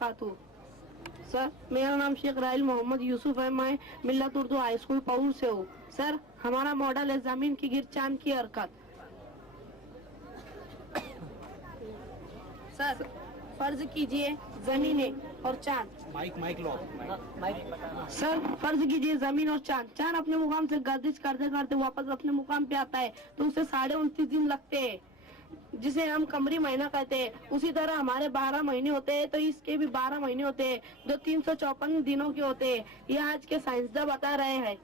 वबरकातुहू। Sir, मेरा नाम शेख राइल मोहम्मद यूसुफ है, मैं मिल्लत उर्दू हाई स्कूल पऊर से हूँ। सर, हमारा मॉडल है जमीन की गिर चांद की हरकत। सर, फर्ज कीजिए जमीन है और चांद। माइक लो। सर, फर्ज कीजिए जमीन और चांद, चांद अपने मुकाम से गर्दिश करते करते वापस अपने मुकाम पे आता है तो उसे 29.5 दिन लगते हैं, जिसे हम कमरी महीना कहते हैं। उसी तरह हमारे 12 महीने होते हैं तो इसके भी 12 महीने होते हैं जो 354 दिनों के होते हैं। ये आज के साइंसदान बता रहे हैं।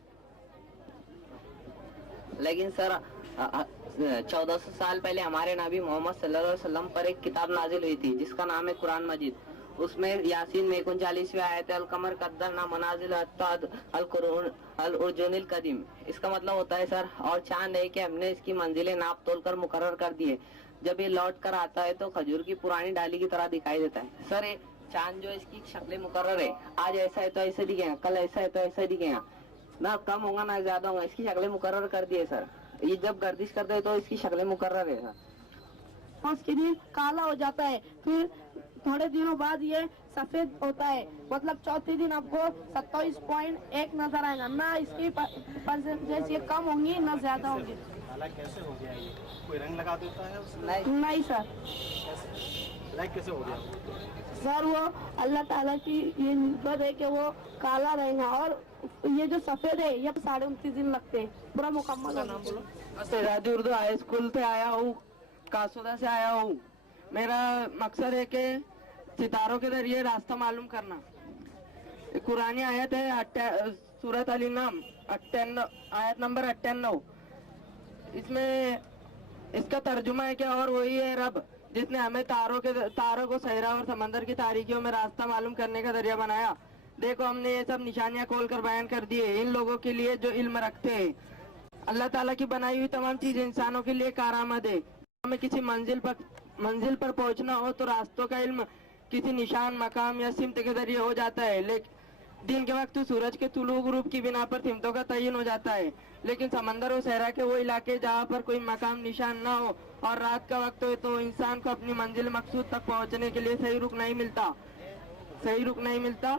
लेकिन सर 1400 साल पहले हमारे नबी मोहम्मद सल्लल्लाहु अलैहि वसल्लम पर एक किताब नाजिल हुई थी जिसका नाम है कुरान मजीद। उसमें यासीन में 39वीं आयत है, अल कमर कद्दर ना मनाजिल अल उर्जुनिल कदीम। इसका मतलब होता है सर, और चांद है कि हमने इसकी मंजिलें नाप तोल कर मुकर्रर कर दी है। जब ये लौट कर आता है तो खजूर की पुरानी डाली की तरह दिखाई देता है। सर, ये चांद जो इसकी शक्ल मुकर्रर है, आज ऐसा है तो ऐसे दिखेगा, कल ऐसा है तो ऐसे दिखेगा, ना कम होगा ना ज्यादा होगा, इसकी शक्लें मुकर्रर कर दी है सर। ये जब गर्दिश करते हैं तो इसकी शक्लें मुकर्रर है सर। और उसके दिन काला हो जाता है, फिर थोड़े दिनों बाद ये सफेद होता है। मतलब चौथे दिन आपको 27.1 नजर आएगा, ना इसकी परसेंटेज ये कम होंगी ना ज्यादा होंगी। काला कैसे हो गया ये? कोई रंग लगा देता है उसमें? नहीं सर। ब्लैक कैसे हो गया? सर, वो अल्लाह ताला की ये निस्बत है कि वो काला रहेगा, और ये जो सफेद है ये 29.5 दिन लगते हैं पूरा मुकम्मल होना। राजी उर्दू हाई स्कूल से आया हूँ, कासोदा से आया हूँ। मेरा मकसद है कि सितारों के जरिए रास्ता मालूम करना। कुरानी आयत है सूरत अल इनाम 98 आयत नंबर 98। इसमें इसका तर्जुमा है कि और वही है रब जिसने हमें तारों को सहरा और समंदर की तारीकियों में रास्ता मालूम करने का जरिया बनाया। देखो, हमने ये सब निशानियां खोल कर बयान कर दी है इन लोगों के लिए जो इल्म रखते हैं। अल्लाह ताला की बनाई हुई तमाम चीजें इंसानों के लिए कारआमद है। हमें किसी मंजिल पर पहुंचना हो तो रास्तों का इल्म किसी निशान, मकाम या सिमत के जरिए हो जाता है। लेकिन दिन के वक्त सूरज के तुलू गुरूब की बिना पर सिमतों का तयन हो जाता है। लेकिन समंदर और सहरा के वो इलाके जहाँ पर कोई मकाम निशान ना हो और रात का वक्त हो तो इंसान को अपनी मंजिल मकसूद तक पहुँचने के लिए सही रुख नहीं मिलता।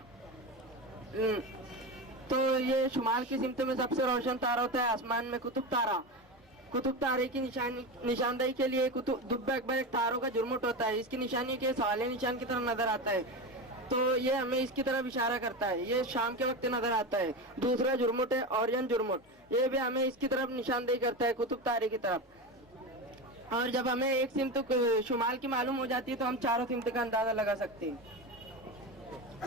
तो ये शुमाल की सिमत में सबसे रोशन तारा होता है आसमान में कुतुब तारे की निशानदेही के लिए दुब्बे अकबर एक तारों का जुर्मुट होता है। इसकी निशानी के सवाले निशान की तरफ नजर आता है तो ये हमें इसकी तरफ इशारा करता है। ये शाम के वक्त नजर आता है। दूसरा जुर्मुट है ओरियन जुर्मुट, ये भी हमें इसकी तरफ निशानदेही करता है कुतुब तारे की तरफ। और जब हमें एक सिमत शुमाल की मालूम हो जाती है तो हम चारों सिमत का अंदाजा लगा सकते हैं।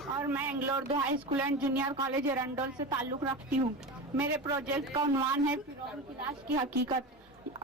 और मैं Anglo Urdu high school and junior college Erandol से ताल्लुक रखती हूँ। मेरे प्रोजेक्ट का उन्वान है फिरौन की लाश की हकीकत।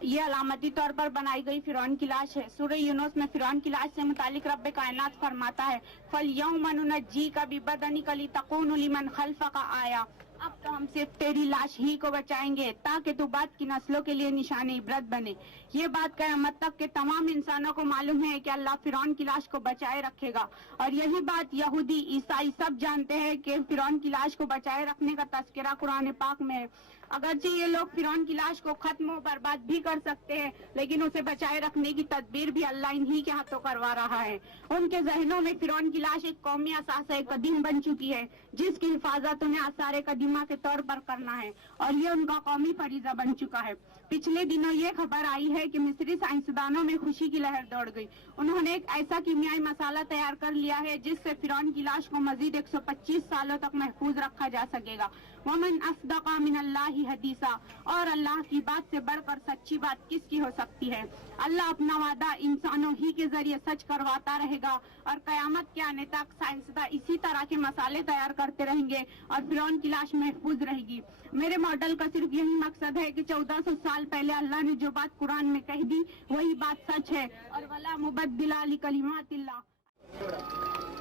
ये अलामती तौर पर बनाई गई फिरौन की लाश है। सूरह यूनुस में फिरौन की लाश से मुतालिक रब्बे कायनात फरमाता है, फल-यौमा नुनज्जीका बिबदनिका लितकून लिमन खल्फका आया। अब तो हम सिर्फ तेरी लाश ही को बचाएंगे ताकि तू बाद की नस्लों के लिए निशान इबरत बने। ये बात क़यामत तक के तमाम इंसानों को मालूम है कि अल्लाह फिरौन की लाश को बचाए रखेगा, और यही बात यहूदी ईसाई सब जानते हैं कि फिरौन की लाश को बचाए रखने का तज़किरा कुरान पाक में है। अगरचे ये लोग फिरौन की लाश को खत्म और बर्बाद भी कर सकते हैं, लेकिन उसे बचाए रखने की तदबीर भी अल्लाह इन्हीं के हाथों करवा रहा है। उनके जहनों में फिरौन की लाश एक कौमी असासे कदीम बन चुकी है जिसकी हिफाजत उन्हें आसारे कदीमा के तौर पर करना है, और ये उनका कौमी फरीजा बन चुका है। पिछले दिनों ये खबर आई है कि मिस्री साइंसदानों में खुशी की लहर दौड़ गई। उन्होंने एक ऐसा कीमियाई मसाला तैयार कर लिया है जिससे फिरौन की लाश को मजीद 125 सालों तक महफूज रखा जा सकेगा। वमन अस्दक़ा मिनल्लाहि हदीसा, और अल्लाह की बात से बढ़कर सच्ची बात किसकी हो सकती है। अल्लाह अपना वादा इंसानों ही के जरिए सच करवाता रहेगा, और कयामत के आने तक साइंसदान इसी तरह के मसाले तैयार करते रहेंगे और फिरौन की लाश महफूज रहेगी। मेरे मॉडल का सिर्फ यही मकसद है कि 1400 साल पहले अल्लाह ने जो बात कुरान में कह दी वही बात सच है, और वला मुबद्दिला लिकलिमातिल्लाह।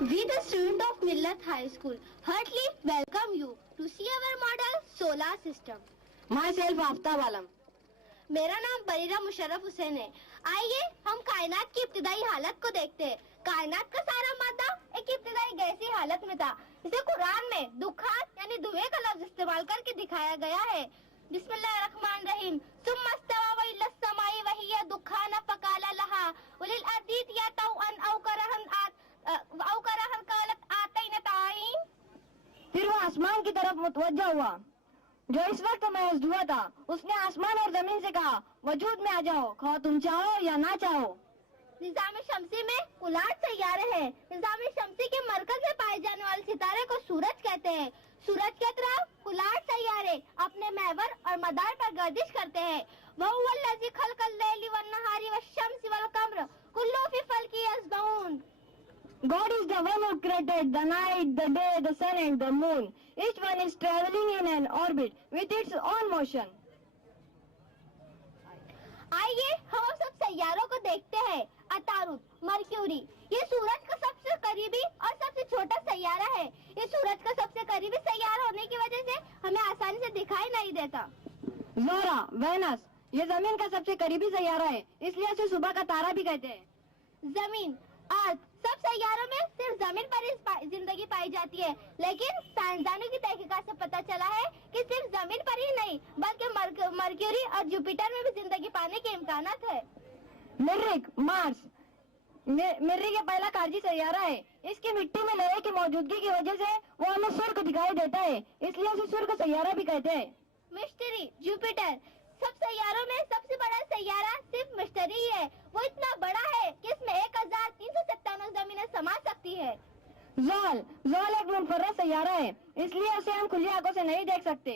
We, the student of Millat High School, heartily welcome you to see our model solar system. Myself Aftab आलम। मेरा नाम बरीरा मुशर्रफ हुसैन है। आइए हम कायनात की इब्तिदाई हालत को देखते हैं। कायनात का सारा मादा एक इब्तिदाई गैसी हालत में था। इसे कुरान में दुखान यानी धुएं का लफ्ज इस्तेमाल करके दिखाया गया है। बिस्मिल्लाहिर्रहमानिर्रहीम। सुम्मा इस्तवा व इला समाई व हिया दुखान फकाला लहा उलिल अर्दी या तौअन औ करहन कालत आसमान की तरफ मुतवज्जा हुआ। जो इस वक्त महज धुआं था, उसने आसमान और जमीन से कहा, वजूद में आ जाओ, खा तुम चाहो या ना चाहो। निजाम शमसी में उलाट सैयारे हैं। निजाम शमसी के मरकज में पाए जाने वाले सितारे को सूरज कहते हैं। सूरज के अतराफ उलाट सैयारे अपने महवर और मदार पर गर्दिश करते हैं। वहुवल्लज़ी खलक़ल लैली वन्नहारी वश्शम्सी वल-क़मर कुल्लु फ़ी फ़ल्कि यस्बहून। God is the one who created the night, the day, the sun and the moon. Each one is traveling in an orbit with its own motion. आइए हम सब सैयारों को देखते हैं। अतारुद, मर्क्यूरी, ये सूरज का सबसे करीबी और सबसे छोटा सैयारा है। ये सूरज का सबसे करीबी सैयारा होने की वजह से हमें आसानी से दिखाई नहीं देता। ज़ोरा, वेनस, ये जमीन का सबसे करीबी सैयारा है, इसलिए इसे सुबह का तारा भी कहते हैं। जमीन, अर्थ, सब सैयारों में सिर्फ जमीन पर ही जिंदगी पाई जाती है, लेकिन साइंसदानों की तहकीकात से पता चला है कि सिर्फ जमीन पर ही नहीं बल्कि मर्क्यूरी और जुपिटर में भी जिंदगी पाने के इम्कानात है। मरीख, मार्स, मरीख ये पहला खारजी सैयारा है। इसकी मिट्टी में लोहे की मौजूदगी की वजह से वो हमें सूर्य दिखाई देता है, इसलिए इसे सूर्य का सैयारा भी कहते हैं। मिस्टरी, जुपिटर, सब सैयारों में सबसे बड़ा सैयारा सिर्फ मिस्टरी ही है। वो इतना बड़ा है कि इसमें 1397 जमीनें समा सकती है। ज़ोल एक मुनफर्रद सैयारा है, इसलिए उसे हम खुली आंखों से नहीं देख सकते।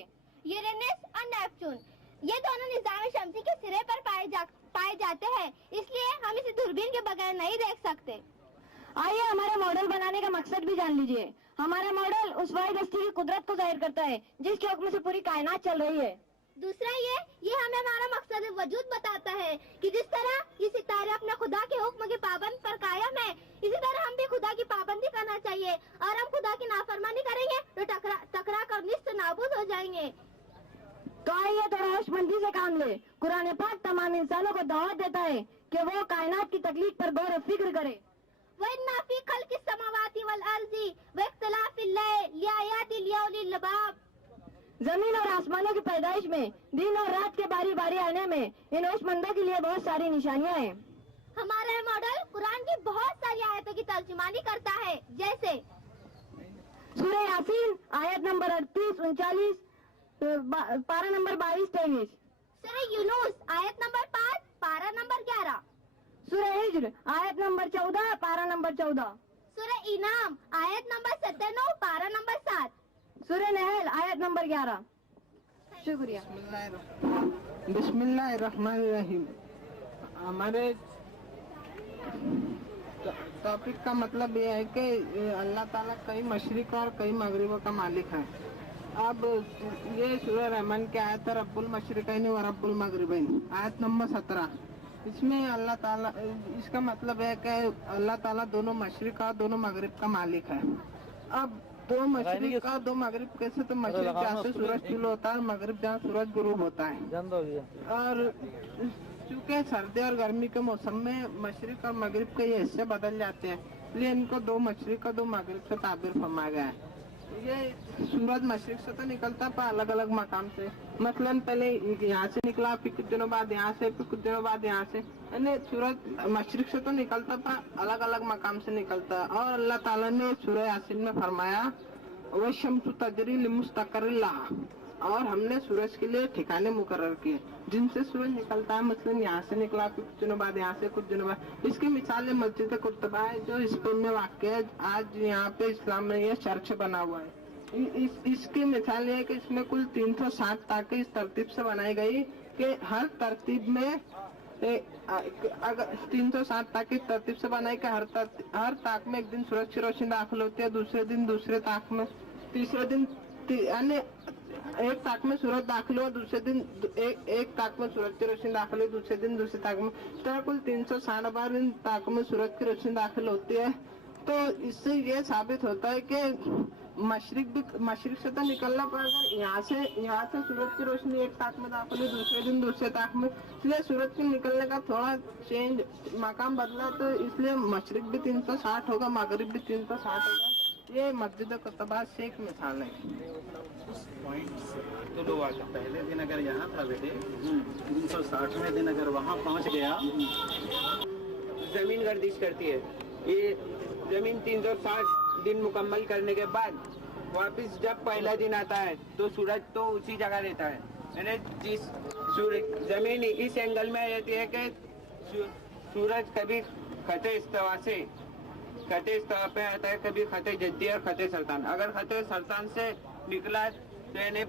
यूरेनस और नेपच्यून, ये दोनों निजाम शमसी के सिरे पर पाए जाते हैं, इसलिए हम इसे दूरबीन के बगैर नहीं देख सकते। आइए हमारे मॉडल बनाने का मकसद भी जान लीजिए। हमारा मॉडल उस वाहिद हस्ती की कुदरत को जाहिर करता है जिसके हुक्म से पूरी कायनात चल रही है। दूसरा ये हमें हमारा मकसद वजूद बताता है कि जिस तरह ये सितारे अपने खुदा के हुक्म के पाबंद पर कायम है, इसी तरह हम भी खुदा की पाबंदी करना चाहिए। और हम खुदा की नाफरमानी करेंगे तो टकरा कर निस्त नाबूद हो जाएंगे। तो आइए थोड़ा होशमंदी से काम ले। कुरान पाक तमाम इंसानों को दावत देता है कि वो कायनात की तकलीफ पर गौर और फिक्र करे। वइन्ना फी खल्क़िस समावाति वल अर्ज़ि व इख्तिलाफ़िल लैली लआयातिन लिउलिल अलबाब। जमीन और आसमानों की पैदाइश में, दिन और रात के बारी बारी आने में इन होशमंदों के लिए बहुत सारी निशानियां हैं। हमारा मॉडल कुरान की बहुत सारी आयतों की तर्जुमानी करता है, जैसे सूरह यासीन आयत नंबर 38, 39, पारा नंबर 22, 23। सूरह यूनुस आयत नंबर 5, पारा नंबर 11। सूरह हिज्र आयत नंबर 14, पारा नंबर 14। सूरह इनाम आयत नंबर 97, पारा नंबर 7। सूरह नहल आयत नंबर 11। शुक्रिया। बिस्मिल्लाहिर्रहमानिर्रहीम। हमारे टॉपिक का मतलब ये है कि अल्लाह ताला कई मशरिक और कई मगरिबों का मालिक है। अब ये सूरह रहमान की आयत है रब्बुल मशरिकैन व रब्बुल मगरिबैन, आयत नंबर 17। इसमें अल्लाह ताला, इसका मतलब है कि अल्लाह ताला दोनों मशरिक और दोनों मगरिब का मालिक है। अब दो मशरिक और दो मगरिब कैसे? तो मशरिक जहाँ से सूरज तुलू होता है और मगरिब जहाँ सूरज गुरूब होता है। और चूँकि सर्दी और गर्मी के मौसम में मशरिक और मगरिब के ये हिस्से बदल जाते हैं, इसलिए इनको दो मशरिक और दो मगरिब से ताबीर फरमाया गया है। ये सूरज मशरिक से तो निकलता पर अलग अलग मकाम से, मसलन पहले यहाँ से निकला, फिर कुछ दिनों बाद यहाँ से, फिर कुछ दिनों बाद यहाँ से, यानी सूरज मशरिक से तो निकलता पर अलग अलग मकाम से निकलता। और अल्लाह ताला ने सूरह यासीन में फरमाया वह शम्सु तजरी लिमुस्तक़र्रिन लहा, और हमने सूरज के लिए ठिकाने मुकर्रर किए जिनसे सूरज निकलता है। मसलन यहाँ से निकला, फिर कुछ दिनों बाद यहाँ से, कुछ दिनों बाद। इसकी मिसाल मस्जिद कुतुबा है जो स्पेन में वाक़ है। आज यहाँ पे इस्लाम में ये चर्च बना हुआ है। इसकी मिसाल ये है कि इसमें कुल 360 ताकें इस तरतीब से बनाई गई कि हर तरतीब में अगर 360 ताक इस तरतीब से बनाई कि हर ताक में एक दिन सूरज की रोशनी दाखिल होती है, दूसरे दिन दूसरे ताक में, तीसरे दिन यानी एक ताक में सूरज दाखिल हुआ, दूसरे दिन एक ताक में सूरज की रोशनी दाखिल हुई, दूसरे दिन दूसरे ताक में। इस तरह कुल 360 बार इन ताकों में सूरज की रोशनी दाखिल होती है। तो इससे ये साबित होता है कि मशरिक से तो निकलना पड़ेगा, यहाँ से सूरज की रोशनी एक ताक में दाखिल हुई, दूसरे दिन दूसरे ताक में, इसलिए सूरज के निकलने का थोड़ा चेंज मकाम बदला, तो इसलिए मशरिक भी 360 होगा, मगरिब भी 360 होगा। ये मस्जिद कुतुबा से एक मिसाल है। तो लोग आगे पहले दिन अगर यहाँ था बेटे 360वें दिन अगर वहाँ पहुँच गया, जमीन गर्दिश करती है। ये जमीन 360 दिन मुकम्मल करने के बाद वापिस जब पहला दिन आता है तो सूरज तो उसी जगह रहता है, यानी जिस जमीन इस एंगल में रहती है कि सूरज कभी खते इस्तवा पे आता है, कभी खते जद्दी और खते सुल्तान। अगर खते सुल्तान से निकला तो यानी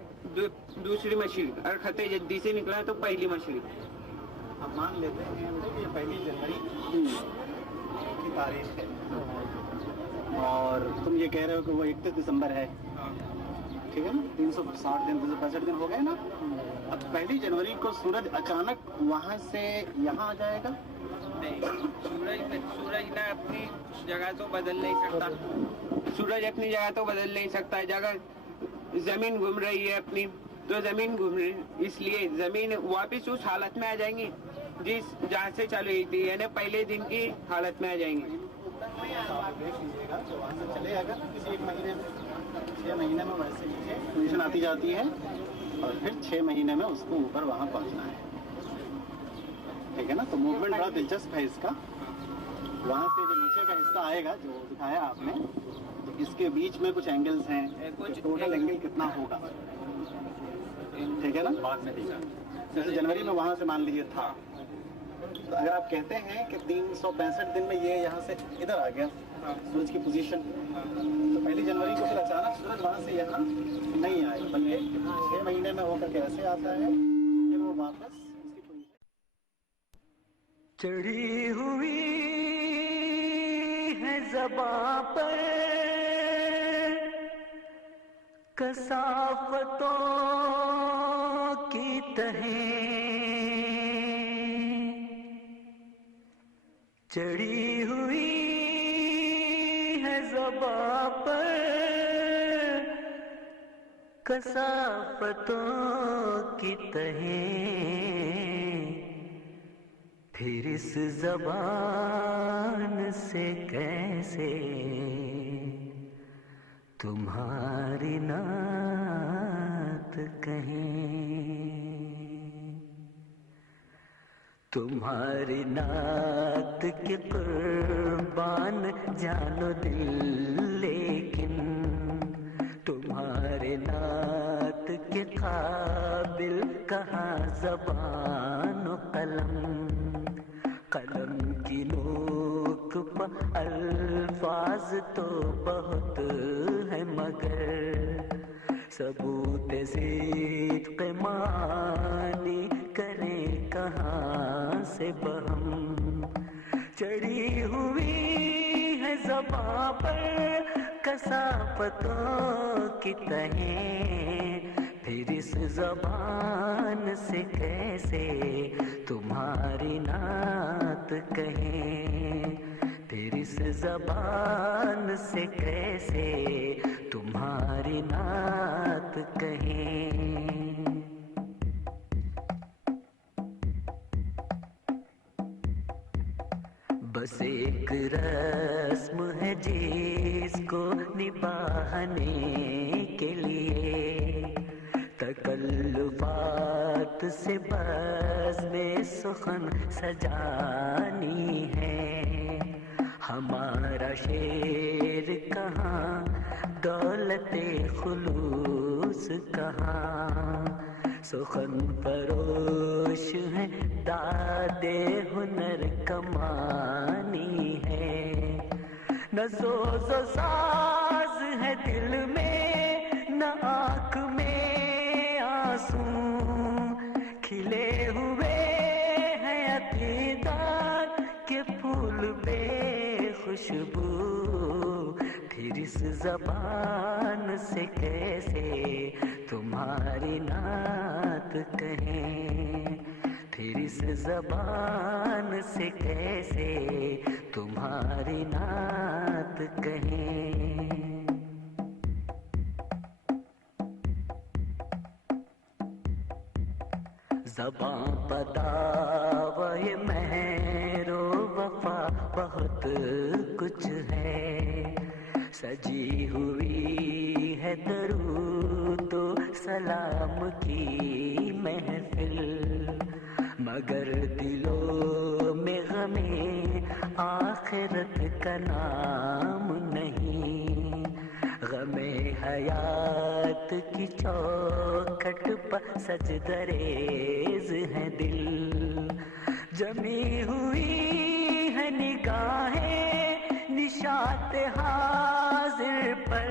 दूसरी मशरिक, और खते जद्दी से निकला तो पहली मशरिक। हम मान लेते हैं कि 1 जनवरी की तारीख है और तुम ये कह रहे हो कि वो 31 दिसंबर है, ठीक है ना? 360 दिन 365 दिन हो गए ना। अब 1 जनवरी को सूरज अचानक वहाँ से यहाँ आ जाएगा? नहीं, सूरज ना अपनी जगह तो बदल नहीं सकता, सूरज अपनी जगह तो बदल नहीं सकता। जगह जमीन घूम रही है अपनी, तो जमीन घूम रही, इसलिए जमीन वापस उस हालत में आ जाएंगी जिस जहाँ से चालू हुई थी, यानी पहले दिन की हालत में आ जाएंगी। आप देख लीजिएगा तो वहाँ से चले अगर किसी 1 महीने में 6 महीने में वैसे नीचे पोजीशन आती जाती है और फिर 6 महीने में उसको ऊपर वहाँ पहुँचना है, ठीक है ना? तो मूवमेंट बड़ा दिलचस्प है इसका। वहाँ से जो नीचे का हिस्सा आएगा जो दिखाया आपने, तो इसके बीच में कुछ एंगल्स हैं, तो टोटल एंगल कितना होगा, ठीक है ना? बाद में देखा जैसे जनवरी में वहाँ से मान लीजिए था, तो अगर आप कहते हैं कि 365 दिन में ये यहाँ से इधर आ गया सूरज की पोजीशन, तो 1 जनवरी को फिर अचानक सूरज वहाँ से यहाँ नहीं आए, बल्कि 6 महीने में होकर कैसे आता है, फिर वो वापस उसकी पोजीशन। चढ़ी हुई है ज़बां पर कसाफतों की तहें, चढ़ी हुई है ज़बां पर कसाफतों की तहें, फिर इस ज़बान से कैसे तुम्हारी नात कहें, तुम्हारी नात के कुर्बान जानो दिल, लेकिन तुम्हारे नात के काबिल कहाँ ज़बान व कलम, कलम की नोक पर अल्फाज तो बहुत है मगर सबूत सिद्क़ मानी करें कहाँ से बहम, चढ़ी हुई है ज़बां पर कसाफतों की तहें, फिर इस ज़बान से कैसे तुम्हारी नात कहें, फिर इस ज़बान से कैसे तुम्हारी नात कहें। बस एक रस्म है जिसको निभाने के लिए तकल्लुफात से बस में सुखन सजानी है। हमारा शेर कहाँ, दौलते खुलूस कहाँ, सुखन फरोश है दादे हुनर कमानी है। न सोज़ो साज है दिल में, न आँख में आंसू, खिले हुए हैं अतीदात के फूल बेखुशबू, फिर इस ज़बान से कैसे तुम्हारी नात कहें, फिर इस ज़बान से कैसे तुम्हारी नात कहें। ज़बां बतावे महरो वफा बहुत कुछ है, सजी हुई है दरूद व सलाम की महफिल, मगर दिलों में गमे आखिरत का नाम नहीं, गमे हयात की चौखट पर सजदरेज है दिल, जमी हुई है निगाहें निशात हाजिर पर,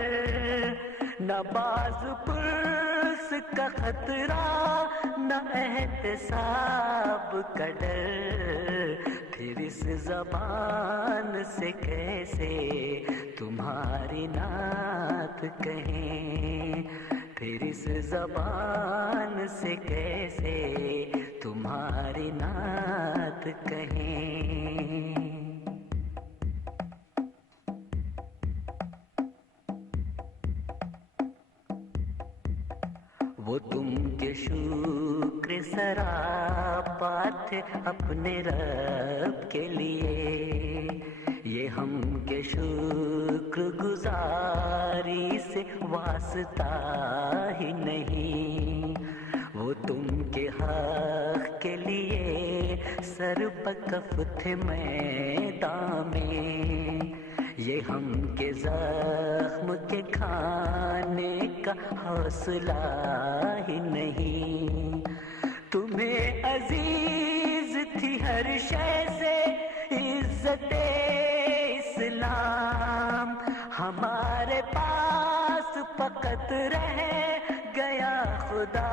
न बाज पुर्स का खतरा न एहतसाब का डर, फिर इस ज़बान से कैसे तुम्हारी नात कहें, फिर इस ज़बान से कैसे तुम्हारी नात कहें। वो तुम के शुक्र सरापा थे अपने रब के लिए, ये हम के शुक्र गुजारी से वास्ता ही नहीं, वो तुम के हक के लिए सर पकफ थे मैदान में, ये हम के जख्म के खाने का हौसला ही नहीं, तुम्हें अजीज थी हर शय से इज्जत-ए इस्लाम, हमारे पास फकत रह गया खुदा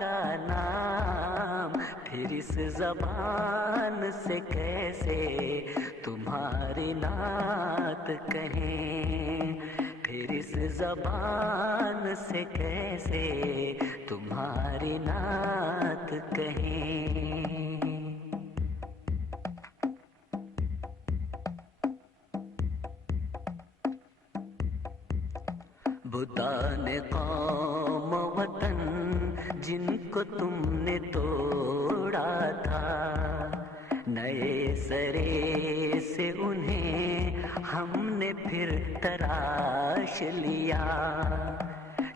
का नाम, फिर इस ज़बान से कैसे तुम्हारी नात कहें, फिर इस ज़बान से कैसे तुम्हारी नात कहें। बुताने कौम वतन जिनको तुमने तोड़ा था, नए सरे से उन्हें हमने फिर तराश लिया,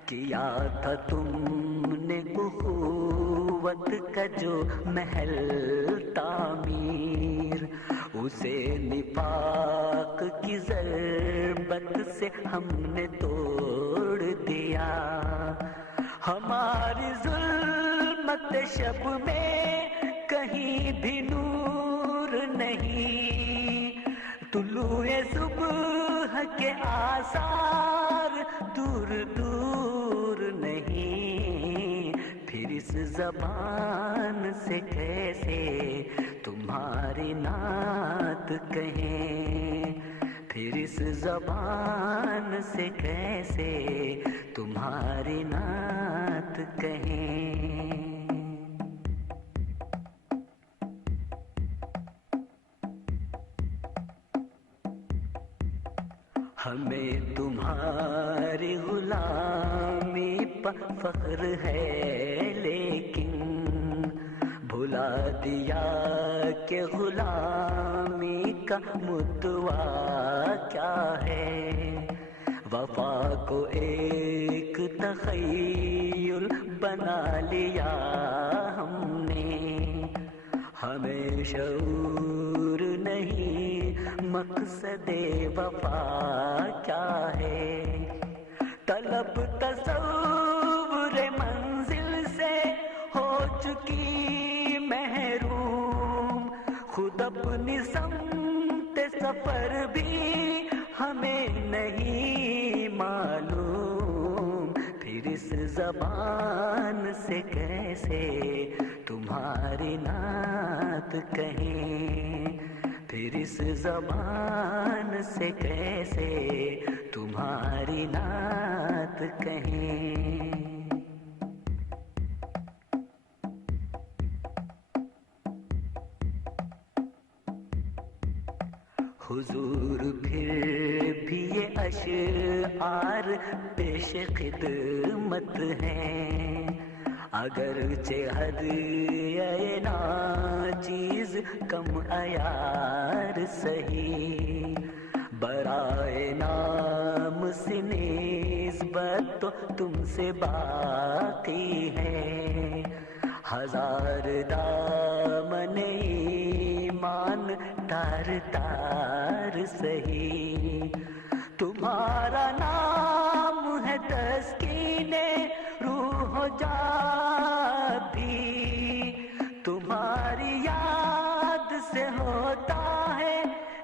किया था तुमने उखुवत का जो महल तामीर, उसे निफाक की ज़रबत से हमने तोड़ दिया, हमारी ज़ुल्मत शब में कहीं भी नूर नहीं, तुलुए सुबह के आसार दूर दूर नहीं, फिर इस ज़बान से कैसे तुम्हारी नात कहें, फिर इस ज़बान से कैसे तुम्हारी नात कहें। हमें तुम्हारी गुलामी पर फख्र है, लेकिन भुला दिया कि गुलामी का मुद्दा क्या है, वफा को एक तख़य्युल बना लिया हमने, हमें शऊर नहीं मकसदे वफा क्या है, तलब तसव्वुर मंजिल से हो चुकी महरूम, खुद अपनी समत सफर भी हमें नहीं मालूम, फिर इस ज़बान से कैसे तुम्हारी नात कहें, फिर इस ज़बान से कैसे तुम्हारी नात कहें। हुजूर फिर भी ये अशआर पेश खिदमत हैं, अगरचे हदिये नाचीज़ कम अयार सही, बराए नाम से निस्बत तो तुमसे बाकी है, हजार दामन ईमान तार तार सही, तुम्हारा नाम है जवाब भी तुम्हारी याद से होता है,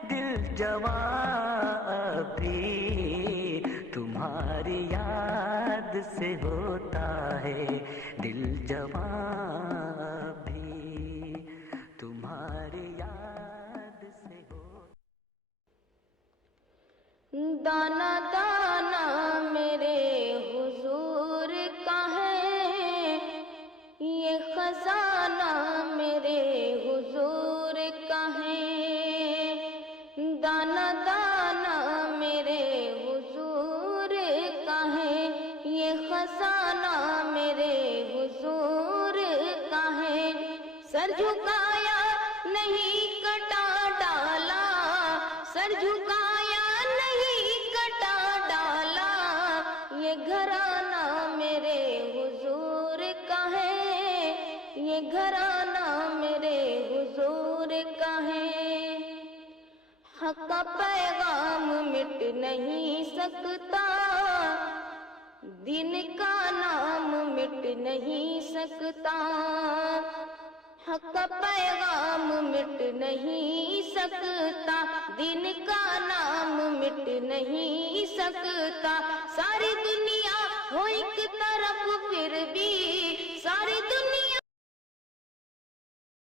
दिल जवाब भी तुम्हारी याद से होता है, दिल जवाब भी तुम्हारी याद से होता है। दाना दाना मेरे हुजूर का है, ये खजाना मेरे हुजूर का है। दाना दाना मेरे हुजूर का है, ये खजाना मेरे हुजूर का है। सर झुकाया नहीं कटा डाला, सर झुकाया नहीं कटा डाला, ये घराना मेरे हुजूर का है, ये घराना मेरे हुजूर का है। हक का पैगाम मिट नहीं सकता, दिन का नाम मिट नहीं सकता। हक का पैगाम मिट नहीं सकता, दिन का नाम मिट नहीं सकता। सारी दुनिया हो एक तरफ फिर भी, सारी दुनिया